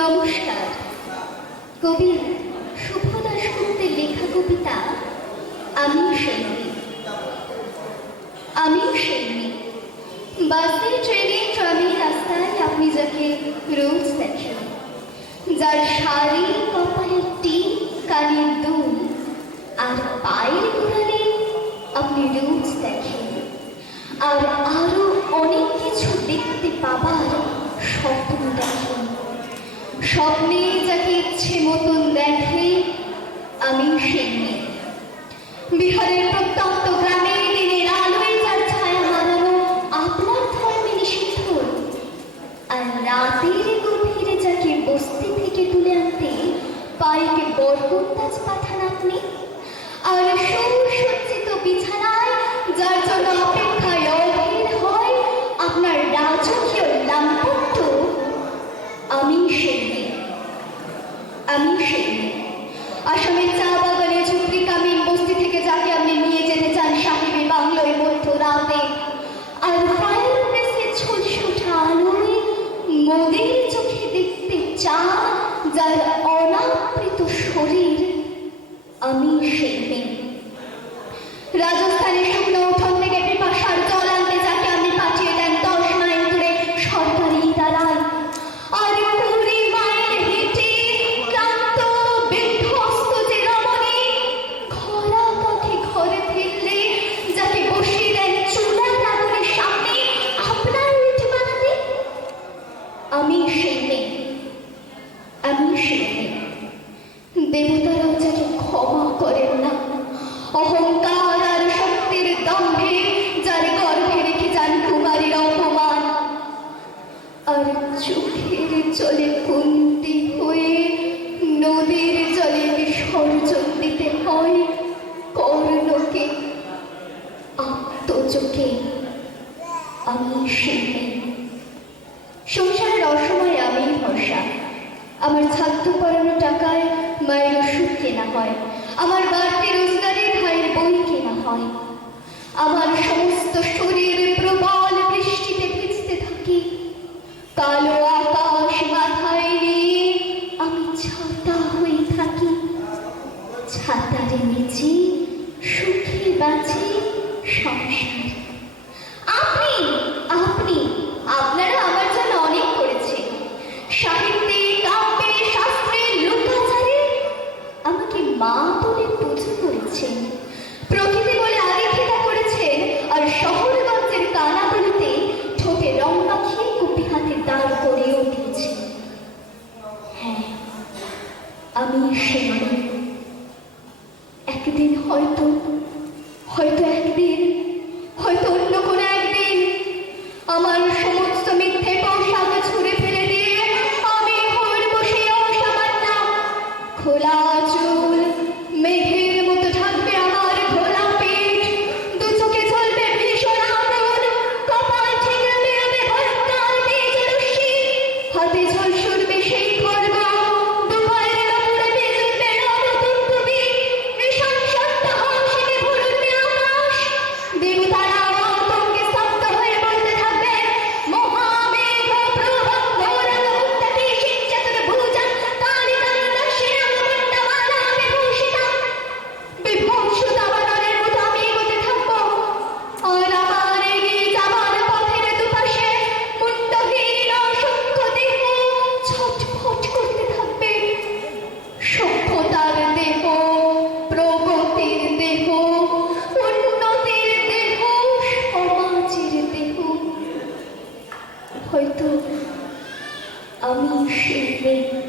নমস্কার। কবি শুভ দাশগুপ্তের লেখা কবিতা আমি সেই মেয়ে। আমি সেই মেয়ে, বাসে ট্রেনে ট্রামে রাস্তায় আপনি যাকে রোজ দেখেন, যার শাড়ি কপালের টিপ কানের দুল আর পায়ের গোড়ালে আপনি রোজ দেখেন, আর আরো অনেক কিছু দেখতে পাবার স্বপ্ন দেখেন। স্বপ্নে যাকে ইচ্ছে মতন দেখে আমি সেই মেয়ে। বিহারের প্রত্যন্ত গ্রামে দিনের আলোয় যার ছায়া মারানো আপনার ধর্মে নিষিদ্ধ, আর রাতের গভীরে যাকে বস্তি থেকে তুলে আনতে পাইকে বরকন্দাজ পাঠান আপনি, আর সুসজ্জিত বিছানায় যার জন্য অপেক্ষায় অধীর হয় আপনার রাজকীয় দাম্পত্য, আমি সেই মেয়ে। আমি সেই মেয়ে। আসামের চা বাগানে ঝুপড়ি কামিন বস্তি থেকে যাকে আপনি নিয়ে যেতে চান সাহেবী বাংলোয় মধ্য রাতে, আর ফায়ার প্রেসে ঝলসে ওঠা আলোয় মোদের চোখে দেখতে চান যার অনাবৃত শরীর, আমি সেই মেয়ে। রাজস্থানের শুকনো উঠোন থেকে পিপাসার জল আনতে যাকে আপনি পাঠিয়ে দেন 10 মাইল দূরে সরকারি ইদারায়, আর 20 মাইল হেঁটে ক্লান্ত বিধ্বস্ত যে রমণী খরা কাঠে ঘরে ফিরলে যাকে বসিয়ে দেন চুলার আগুনের সামনে আপনার রুটি বানাতে, আমি সেই মেয়ে। আমি সেই মেয়ে। দেবতারাও যাকে ক্ষমা করেন না অহংকার আর শক্তির দম্ভে যার গর্ভে রেখে যান কুমারীর অপমান, আর চোখের জলে কুন্তি হয়ে নদীর জলে বিসর্জন দিতে হয় কর্ণকে আত্মচোখে, আমি সেই মেয়ে। সংসারের অসময়ে আমি ভরসা। আমার ছাত্র পড়ানো টাকায় মায়ের ওষুধ কেনা হয়, আমার বাড়তি রোজগারে ভাইয়ের বই কেনা হয়, আমার সমস্ত শরীর প্রবল বৃষ্টিতে ভিজতে থাকি, কালো আকাশ মাথায় নিয়ে আমি ছাতা হয়ে থাকি, ছাতার নিচে সুখে বাঁচি সংসার। আপনি আপনি আপনারা আমার জন্য অনেক করেছেন, সাহিত্যে কাব্যে শাস্ত্রে লোকাচারে আমাকে মা বলে পুজো করেছেন, প্রকৃতি বলে আদিক্ষেতা করেছেন, আর শহরগঞ্জের কানাতলিতে ঠোঁটে রং মাখিয়ে কুপি হাতে দাঁড় করিয়েও দিয়েছেন। হ্যাঁ, আমি সেই মেয়ে। একদিন হয়তো একদিন হয়তো অন্য কোনো একদিন আমার সমস্ত মিথ্যে পোশাক ছুঁড়ে ফেলে দিয়ে আমি ঘর বসে অসামান্য খোলা চুল মেঘের মতো ঢাকবে আমার ঘোলা পেট, দু চোখে জ্বলবে ভীষণ আগুন, কপাল থেকে বেরোবে ভয়ঙ্কর তেজরশ্মি, হাতে ঝল সরবে সেই খর্গ, দু পায়ের ওপরে বেজুবে নবদুর্গবি, নৃশংসত্ব হাসিতে ভরবে আকাশ, দেবতারা আতঙ্কে স্তব্ধ হয়ে বলতে থাকবেন মহামেঘ প্রভং ঘোরগৌত্তটি শিঞ্চতুর্ভুজং কালিকান্দাসির মুণ্ডমালা বিভূষিতাং, বিভূষিতাবনের মতো আমি এগোতে থাকবো, আর আমার এগিয়ে যাবার পথের দুপাশে মুণ্ডহীন অসংখ্য দেহ ছটফট করতে থাকবে। সভ্যতার দেহ, প্রগতির দেহ, উন্নতির দেহ, সমাজের দেহ। হয়তো আমি সেই মেয়ে।